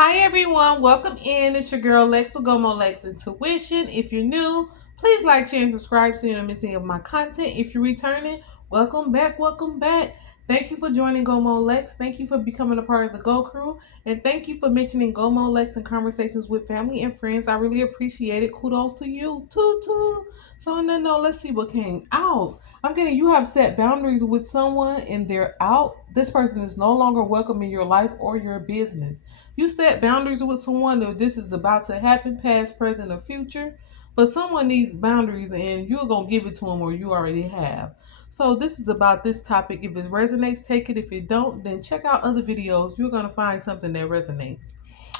Hi everyone, welcome in. It's your girl Lex with Gomo Lex Intuition. If you're new, please like, share, and subscribe so you don't miss any of my content. If you're returning, welcome back, welcome back. Thank you for joining Gomo Lex. Thank you for becoming a part of the Go Crew. And thank you for mentioning Gomo Lex in conversations with family and friends. I really appreciate it. Kudos to you. Toot toot. So on that note, let's see what came out. I'm getting you have set boundaries with someone and they're out. This person is no longer welcome in your life or your business. You set boundaries with someone if this is about to happen, past, present, or future. But someone needs boundaries and you're going to give it to them or you already have. So this is about this topic. If it resonates, take it. If it don't, then check out other videos. You're going to find something that resonates.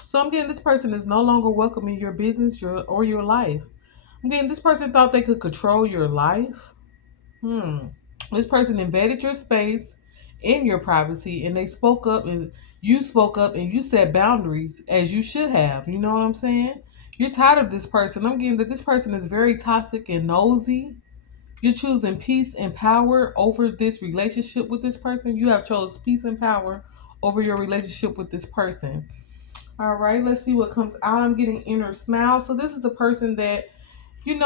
So I'm getting this person is no longer welcome in your business or your life. I'm getting this person thought they could control your life. This person invaded your space in your privacy and they spoke up and you spoke up and you set boundaries as you should have. You know what I'm saying? You're tired of this person. I'm getting that this person is very toxic and nosy. You're choosing peace and power over this relationship with this person. You have chose peace and power over your relationship with this person. All right, let's see what comes out. I'm getting inner smile. So this is a person that you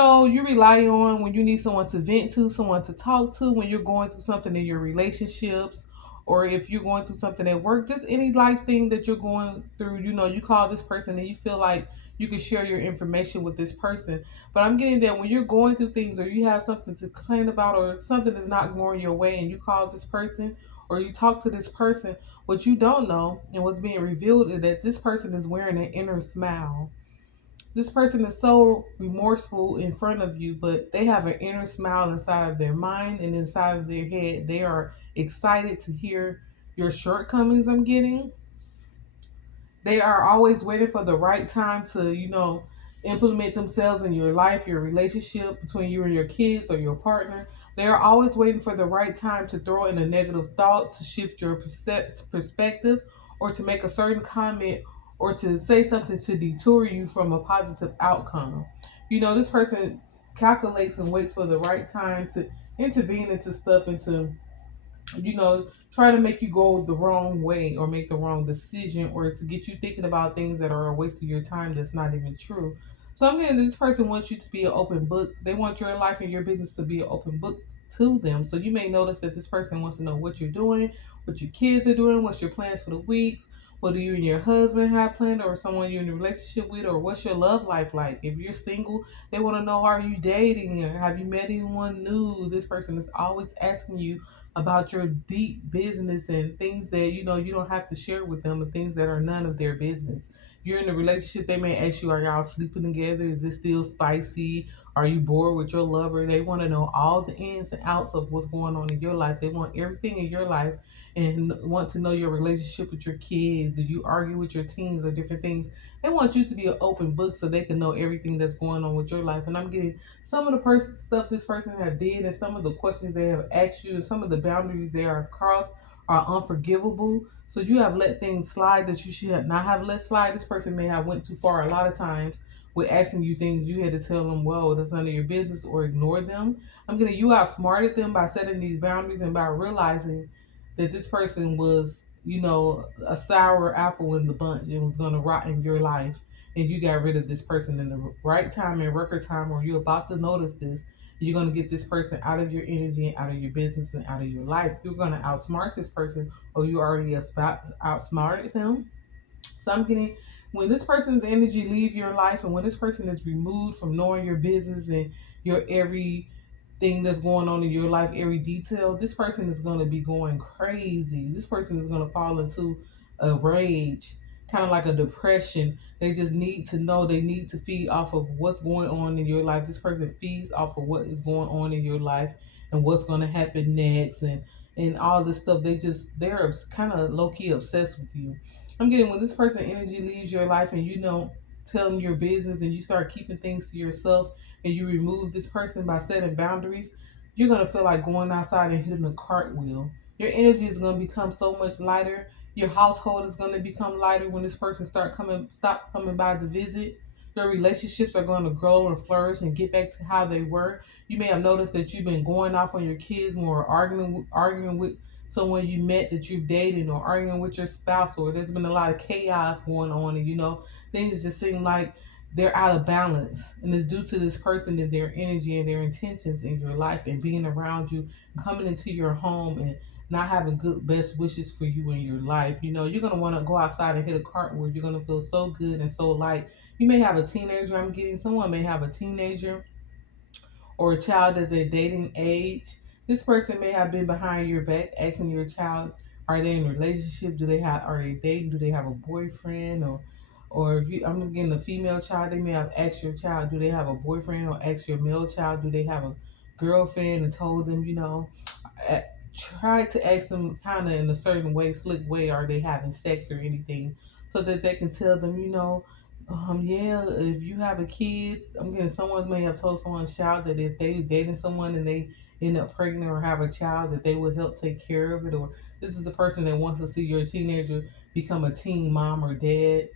rely on when you need someone to vent to, someone to talk to, when you're going through something in your relationships, or if you're going through something at work, just any life thing that you're going through, you call this person and you feel like you can share your information with this person. But I'm getting that when you're going through things or you have something to complain about or something is not going your way and you call this person or you talk to this person, what you don't know and what's being revealed is that this person is wearing an inner smile. This person is so remorseful in front of you, but they have an inner smile inside of their mind and inside of their head. They are excited to hear your shortcomings. I'm getting. They are always waiting for the right time to, implement themselves in your life, your relationship between you and your kids or your partner. They are always waiting for the right time to throw in a negative thought, to shift your perspective, or to make a certain comment or to say something to detour you from a positive outcome. This person calculates and waits for the right time to intervene into stuff and to try to make you go the wrong way or make the wrong decision or to get you thinking about things that are a waste of your time that's not even true. So I'm getting this person wants you to be an open book. They want your life and your business to be an open book to them. So you may notice that this person wants to know what you're doing, what your kids are doing, what's your plans for the week, what do you and your husband have planned, or someone you're in a relationship with, or what's your love life like. If you're single, they want to know, are you dating or have you met anyone new? This person is always asking you about your deep business and things that you don't have to share with them and things that are none of their business. You're in a relationship, they may ask you, are y'all sleeping together? Is it still spicy? Are you bored with your lover? They want to know all the ins and outs of what's going on in your life. They want everything in your life and want to know your relationship with your kids. Do you argue with your teens or different things? They want you to be an open book so they can know everything that's going on with your life. And I'm getting some of the stuff this person have did and some of the questions they have asked you and some of the boundaries they are crossed are unforgivable. So you have let things slide that you should not have let slide. This person may have went too far a lot of times with asking you things you had to tell them, whoa, that's none of your business or ignore them. I'm gonna you outsmarted them by setting these boundaries and by realizing that this person was, a sour apple in the bunch and was gonna rot in your life and you got rid of this person in the right time and record time, or you're about to notice this, you're going to get this person out of your energy and out of your business and out of your life. You're going to outsmart this person, or you already outsmarted them. So I'm getting when this person's energy leave your life and when this person is removed from knowing your business and your everything that's going on in your life, every detail, this person is going to be going crazy. This person is going to fall into a rage, kind of like a depression. They just need to know, they need to feed off of what's going on in your life. This person feeds off of what is going on in your life and what's going to happen next and all this stuff. They're kind of low key obsessed with you. I'm getting when this person energy leaves your life and you don't tell them your business and you start keeping things to yourself and you remove this person by setting boundaries, you're gonna feel like going outside and hitting a cartwheel. Your energy is gonna become so much lighter. Your household is gonna become lighter when this person stop coming by to visit. Your relationships are going to grow and flourish and get back to how they were. You may have noticed that you've been going off on your kids more, arguing with someone you met that you're dating or arguing with your spouse, or there's been a lot of chaos going on, and things just seem like they're out of balance, and it's due to this person and their energy and their intentions in your life and being around you, coming into your home and not having good best wishes for you in your life. You're gonna want to go outside and hit a cartwheel. You're gonna feel so good and so light. You may have a teenager. Someone may have a teenager or a child that's at dating age. This person may have been behind your back asking your child, are they in a relationship? Are they dating? Do they have a boyfriend? Or if you, I'm just getting a female child, they may have asked your child, do they have a boyfriend? Or asked your male child, do they have a girlfriend? And told them, try to ask them kind of in a certain way, slick way, are they having sex or anything, so that they can tell them, yeah, if you have a kid, I'm getting someone may have told someone's child that if they dating someone and they end up pregnant or have a child, that they would help take care of it. Or this is the person that wants to see your teenager become a teen mom or dad,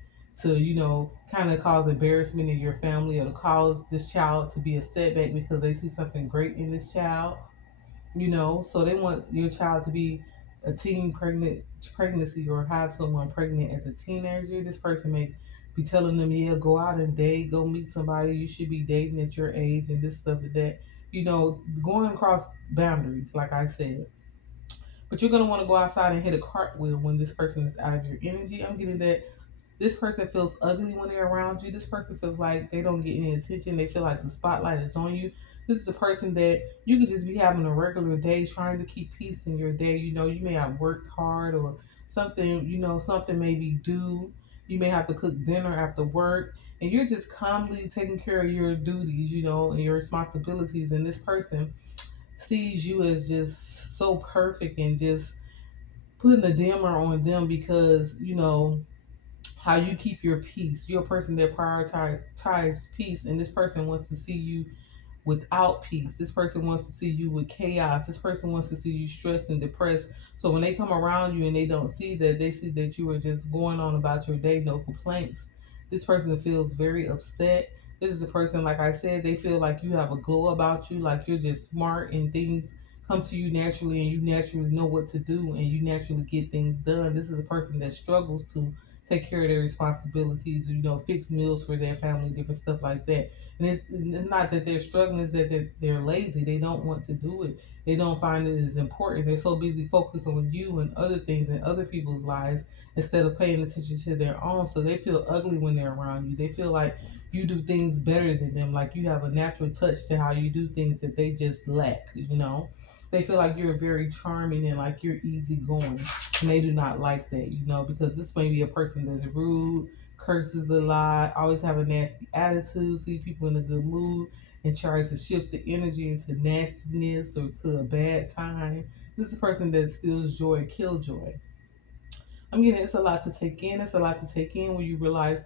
to kind of cause embarrassment in your family, or to cause this child to be a setback because they see something great in this child. So they want your child to be a teen pregnancy, or have someone pregnant as a teenager. This person may be telling them, yeah, go out and date, go meet somebody you should be dating at your age, and this stuff and that. Going across boundaries, like I said. But you're gonna want to go outside and hit a cartwheel when this person is out of your energy. I'm getting that this person feels ugly when they're around you. This person feels like they don't get any attention. They feel like the spotlight is on you. This is a person that you could just be having a regular day, trying to keep peace in your day. You may have worked hard, or something, something may be due. You may have to cook dinner after work, and you're just calmly taking care of your duties, and your responsibilities. And this person sees you as just so perfect, and just putting a dimmer on them because, how you keep your peace. You're a person that prioritize peace, and this person wants to see you without peace. This person wants to see you with chaos. This person wants to see you stressed and depressed. So when they come around you and they don't see that, they see that you are just going on about your day, no complaints. This person feels very upset. This is a person, like I said, they feel like you have a glow about you, like you're just smart and things come to you naturally, and you naturally know what to do, and you naturally get things done. This is a person that struggles to take care of their responsibilities, fix meals for their family, different stuff like that. And it's not that they're struggling, it's that they're lazy. They don't want to do it. They don't find it as important. They're so busy focused on you and other things in other people's lives instead of paying attention to their own. So they feel ugly when they're around you. They feel like you do things better than them, like you have a natural touch to how you do things that they just lack. They feel like you're very charming and like you're easygoing, and they do not like that, because this may be a person that's rude, curses a lot, always have a nasty attitude, see people in a good mood, and tries to shift the energy into nastiness or to a bad time. This is a person that steals joy, kill joy. I'm getting it's a lot to take in. It's a lot to take in when you realize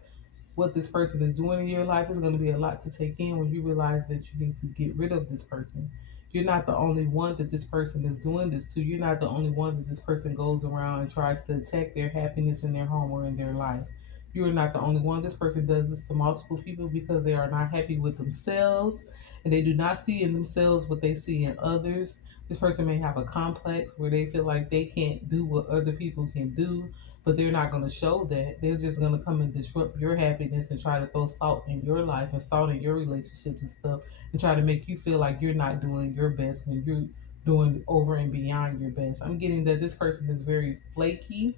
what this person is doing in your life. Is going to be a lot to take in when you realize that you need to get rid of this person. You're not the only one that this person is doing this to. You're not the only one that this person goes around and tries to attack their happiness in their home or in their life. You are not the only one. This person does this to multiple people because they are not happy with themselves, and they do not see in themselves what they see in others. This person may have a complex where they feel like they can't do what other people can do, but they're not going to show that. They're just going to come and disrupt your happiness and try to throw salt in your life and salt in your relationships and stuff, and try to make you feel like you're not doing your best when you're doing over and beyond your best. I'm getting that this person is very flaky,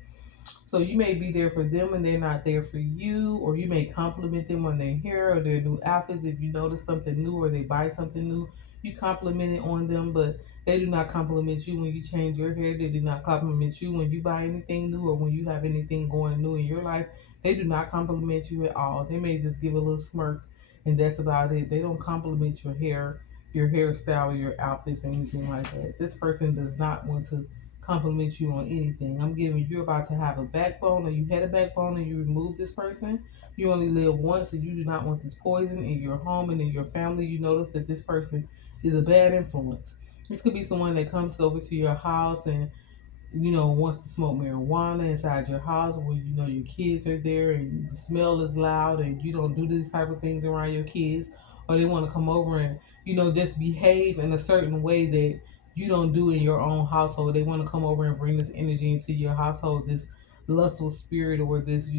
so you may be there for them and they're not there for you, or you may compliment them on their hair or their new outfits. If you notice something new or they buy something new, you compliment it on them, but they do not compliment you when you change your hair. They do not compliment you when you buy anything new or when you have anything going new in your life. They do not compliment you at all. They may just give a little smirk, and that's about it. They don't compliment your hair, your hairstyle, or your outfits, or anything like that. This person does not want to compliment you on anything. I'm giving you're about to have a backbone, or you had a backbone and you remove this person. You only live once, and you do not want this poison in your home and in your family. You notice that this person is a bad influence. This could be someone that comes over to your house and wants to smoke marijuana inside your house where your kids are there and the smell is loud and you don't do these type of things around your kids, or they want to come over and just behave in a certain way that you don't do in your own household. They want to come over and bring this energy into your household, this lustful spirit, or this,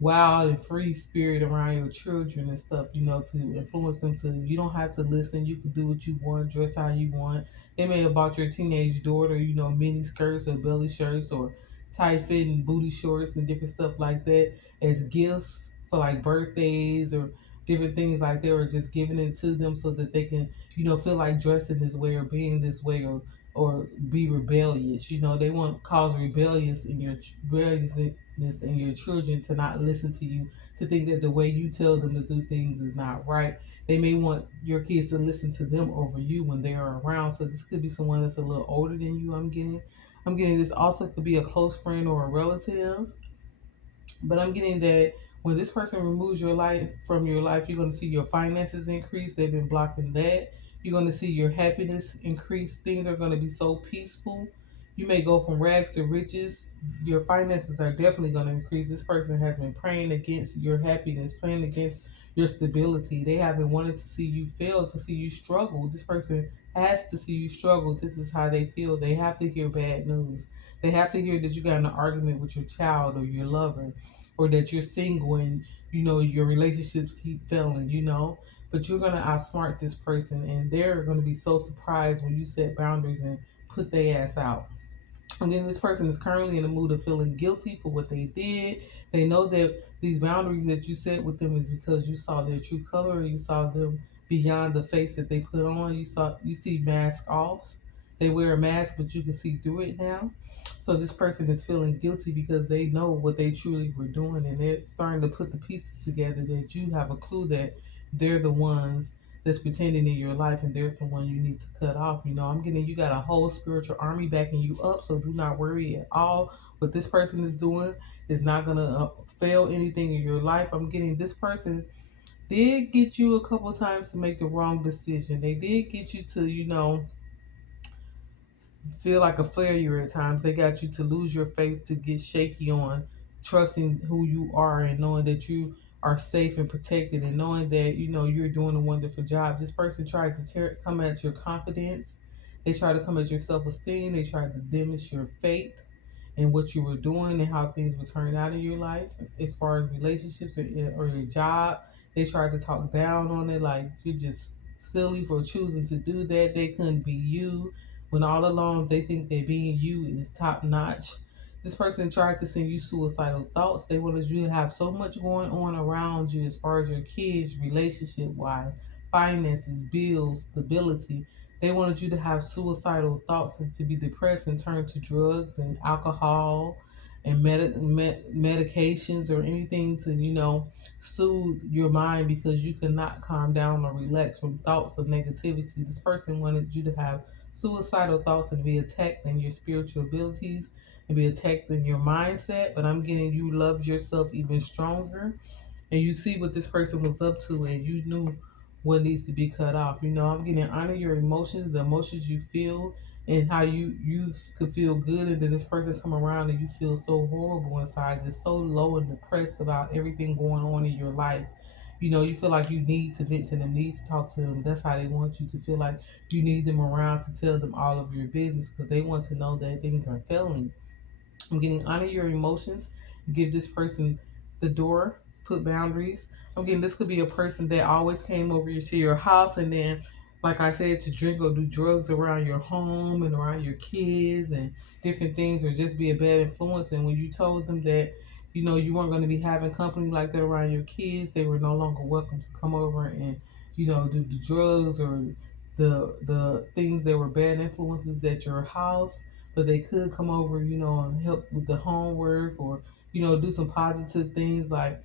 wild and free spirit around your children and stuff, to influence them to, you don't have to listen. You can do what you want, dress how you want. They may have bought your teenage daughter, mini skirts or belly shirts or tight fitting booty shorts and different stuff like that as gifts for like birthdays or different things like that, or just giving it to them so that they can, feel like dressing this way or being this way, or be rebellious. They want to cause rebelliousness in your children to not listen to you, to think that the way you tell them to do things is not right. They may want your kids to listen to them over you when they are around. So this could be someone that's a little older than you. I'm getting this also could be a close friend or a relative, but I'm getting that when this person removes your life from your life, you're going to see your finances increase. They've been blocking that. You're going to see your happiness increase. Things are going to be so peaceful. You may go from rags to riches. Your finances are definitely going to increase. This person has been praying against your happiness, praying against your stability. They haven't wanted to see you fail, to see you struggle. This person has to see you struggle. This is how they feel. They have to hear bad news. They have to hear that you got in an argument with your child or your lover, or that you're single and your relationships keep failing, but you're going to outsmart this person, and they're going to be so surprised when you set boundaries and put their ass out. And then this person is currently in the mood of feeling guilty for what they did. They know that these boundaries that you set with them is because you saw their true color, or you saw them beyond the face that they put on. You see mask off. They wear a mask, but you can see through it now. So this person is feeling guilty because they know what they truly were doing, and they're starting to put the pieces together that you have a clue that they're the ones that's pretending in your life, and there's the one you need to cut off. I'm getting, you got a whole spiritual army backing you up, so do not worry at all. What this person is doing is not gonna fail anything in your life. I'm getting this person did get you a couple times to make the wrong decision. They did get you to, feel like a failure at times. They got you to lose your faith, to get shaky on trusting who you are, and knowing that you are safe and protected, and knowing that you're doing a wonderful job. This person tried to come at your confidence. They tried to come at your self-esteem. They tried to diminish your faith and what you were doing and how things would turn out in your life as far as relationships, or your job. They tried to talk down on it, like you're just silly for choosing to do that. They couldn't be you, when all along they think that being you is top notch. This person tried to send you suicidal thoughts. They wanted you to have so much going on around you as far as your kids, relationship wise, finances, bills, stability. They wanted you to have suicidal thoughts and to be depressed and turn to drugs and alcohol and medications or anything to, soothe your mind, because you cannot calm down or relax from thoughts of negativity. This person wanted you to have suicidal thoughts and be attacked in your spiritual abilities and be attacked in your mindset. But I'm getting, you loved yourself even stronger, and you see what this person was up to, and you knew what needs to be cut off. I'm getting, honor your emotions, the emotions you feel, and how you could feel good, and then this person come around and you feel so horrible inside, just so low and depressed about everything going on in your life. You feel like you need to vent to them, need to talk to them. That's how they want you to feel, like you need them around to tell them all of your business, because they want to know that things are failing. I'm getting, honor your emotions. Give this person the door. Put boundaries. I'm getting, this could be a person that always came over to your house, and then, like I said, to drink or do drugs around your home and around your kids and different things, or just be a bad influence. And when you told them that, you weren't going to be having company like that around your kids, they were no longer welcome to come over and, do the drugs or the things that were bad influences at your house. But they could come over, and help with the homework, or, do some positive things like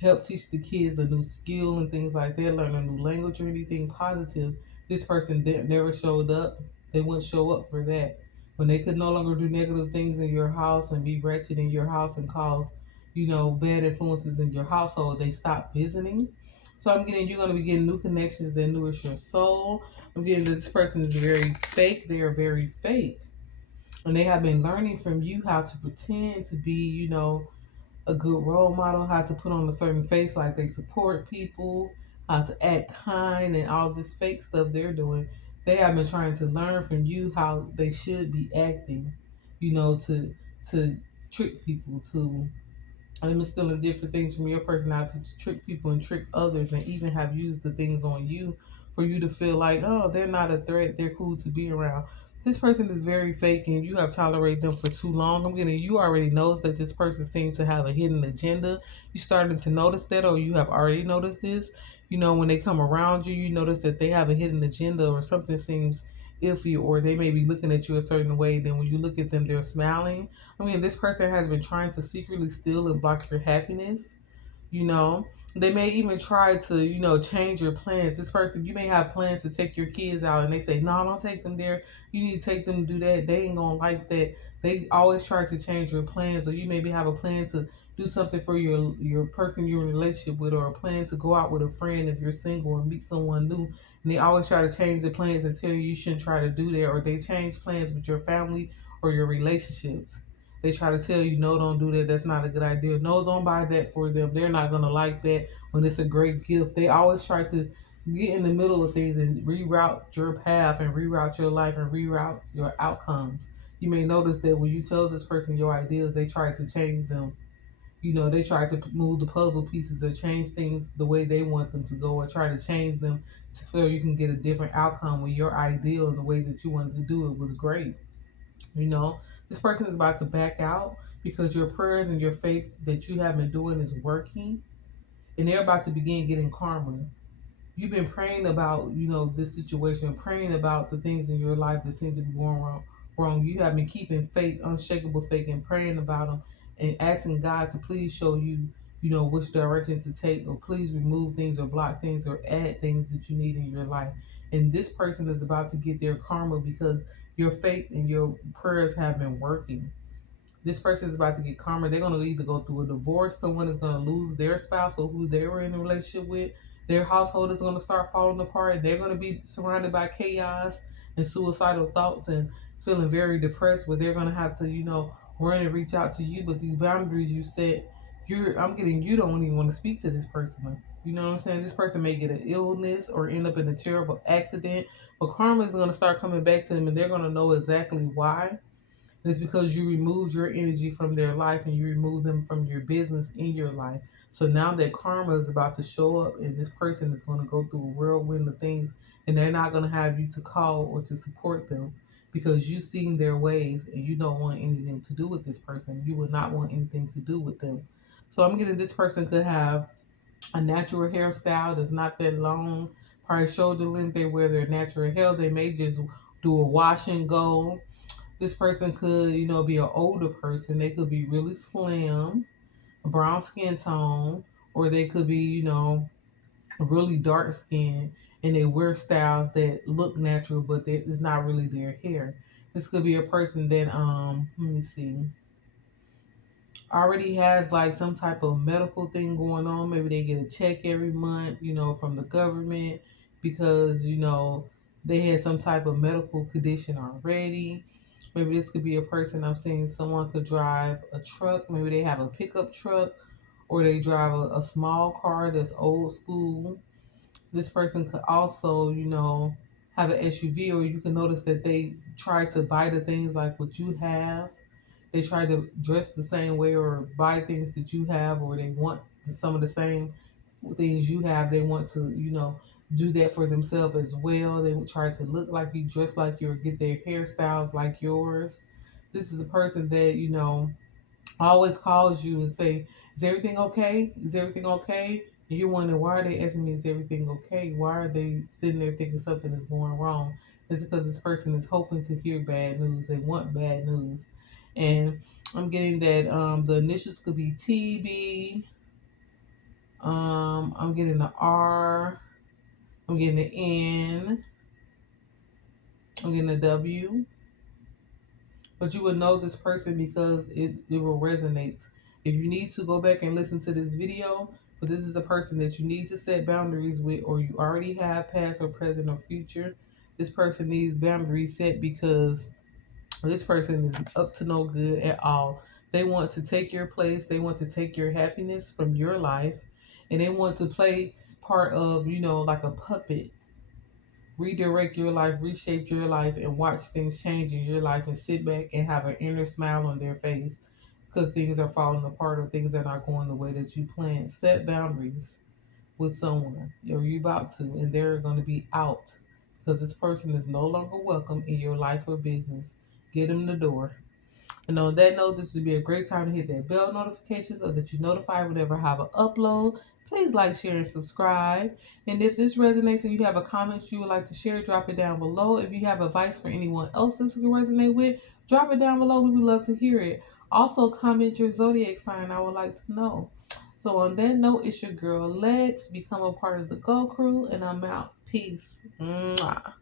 help teach the kids a new skill and things like that, learn a new language or anything positive. This person never showed up. They wouldn't show up for that. When they could no longer do negative things in your house and be wretched in your house and cause, bad influences in your household, they stopped visiting. So I'm getting, you're going to be getting new connections that nourish your soul. I'm getting, this person is very fake. They are very fake, and they have been learning from you how to pretend to be, a good role model, how to put on a certain face like they support people, how to act kind, and all this fake stuff they're doing. They have been trying to learn from you how they should be acting, you know, to trick people, to I'm instilling different things from your personality to trick people and trick others, and even have used the things on you for you to feel like, oh, they're not a threat, they're cool to be around. This person is very fake, and you have tolerated them for too long. I'm getting you already knows that this person seems to have a hidden agenda. You starting to notice that, or you have already noticed this. You know, when they come around you, you notice that they have a hidden agenda, or something seems iffy, or they may be looking at you a certain way. Then when you look at them, they're smiling. I mean, this person has been trying to secretly steal and block your happiness. You know, they may even try to, change your plans. This person, you may have plans to take your kids out, and they say, no, don't take them there. You need to take them to do that. They ain't gonna like that. They always try to change your plans, or you maybe have a plan to do something for your person you're in a relationship with, or a plan to go out with a friend if you're single and meet someone new. And they always try to change the plans and tell you shouldn't try to do that, or they change plans with your family or your relationships. They try to tell you, no, don't do that. That's not a good idea. No, don't buy that for them. They're not going to like that when it's a great gift. They always try to get in the middle of things and reroute your path and reroute your life and reroute your outcomes. You may notice that when you tell this person your ideas, they try to change them. They try to move the puzzle pieces or change things the way they want them to go, or try to change them so you can get a different outcome when your ideal and the way that you wanted to do it was great. You know, this person is about to back out because your prayers and your faith that you have been doing is working, and they're about to begin getting karma. You've been praying about, this situation, praying about the things in your life that seem to be going wrong. Wrong. You have been keeping faith, unshakable faith, and praying about them, and asking God to please show you, which direction to take, or please remove things, or block things, or add things that you need in your life. And this person is about to get their karma because your faith and your prayers have been working. This person is about to get karma. They're going to either go through a divorce, someone is going to lose their spouse or who they were in a relationship with. Their household is going to start falling apart. They're going to be surrounded by chaos and suicidal thoughts and feeling very depressed, where they're going to have to, run and reach out to you. But these boundaries you set, I'm getting, you don't even want to speak to this person. You know what I'm saying? This person may get an illness or end up in a terrible accident, but karma is going to start coming back to them, and they're going to know exactly why. It's because you removed your energy from their life, and you removed them from your business in your life. So now that karma is about to show up, and this person is going to go through a whirlwind of things, and they're not going to have you to call or to support them because you've seen their ways and you don't want anything to do with this person. You would not want anything to do with them. So I'm getting this person could have a natural hairstyle that's not that long, probably shoulder length. They wear their natural hair. They may just do a wash and go. This person could, be an older person. They could be really slim, brown skin tone, or they could be, really dark skin, and they wear styles that look natural, but it's not really their hair. This could be a person that, let me see, already has like some type of medical thing going on. Maybe they get a check every month, from the government because, they had some type of medical condition already. Maybe this could be a person I'm seeing someone could drive a truck. Maybe they have a pickup truck, or they drive a small car that's old school. This person could also, have an SUV, or you can notice that they try to buy the things like what you have. They try to dress the same way or buy things that you have, or they want some of the same things you have. They want to, do that for themselves as well. They would try to look like you, dress like you, or get their hairstyles like yours. This is a person that, always calls you and say, "Is everything okay? Is everything okay?" And you're wondering, why are they asking me, "Is everything okay?" Why are they sitting there thinking something is going wrong? It's because this person is hoping to hear bad news. They want bad news, and I'm getting that the initials could be TB. I'm getting the R. I'm getting the N. I'm getting the W. But you would know this person because it will resonate. If you need to go back and listen to this video, but this is a person that you need to set boundaries with, or you already have past or present or future. This person needs boundaries set because this person is up to no good at all. They want to take your place, they want to take your happiness from your life, and they want to play part of, like a puppet redirect your life, reshape your life, and watch things change in your life and sit back and have an inner smile on their face because things are falling apart or things are not going the way that you planned. Set boundaries with someone, or you about to, and they're going to be out because this person is no longer welcome in your life or business. Get them the door. And on that note, this would be a great time to hit that bell notification so that you notify whenever I have an upload. Please like, share, and subscribe. And if this resonates and you have a comment you would like to share, drop it down below. If you have advice for anyone else this can resonate with, drop it down below. We would love to hear it. Also, comment your zodiac sign. I would like to know. So on that note, it's your girl Lex. Become a part of the Go Crew, and I'm out. Peace. Mwah.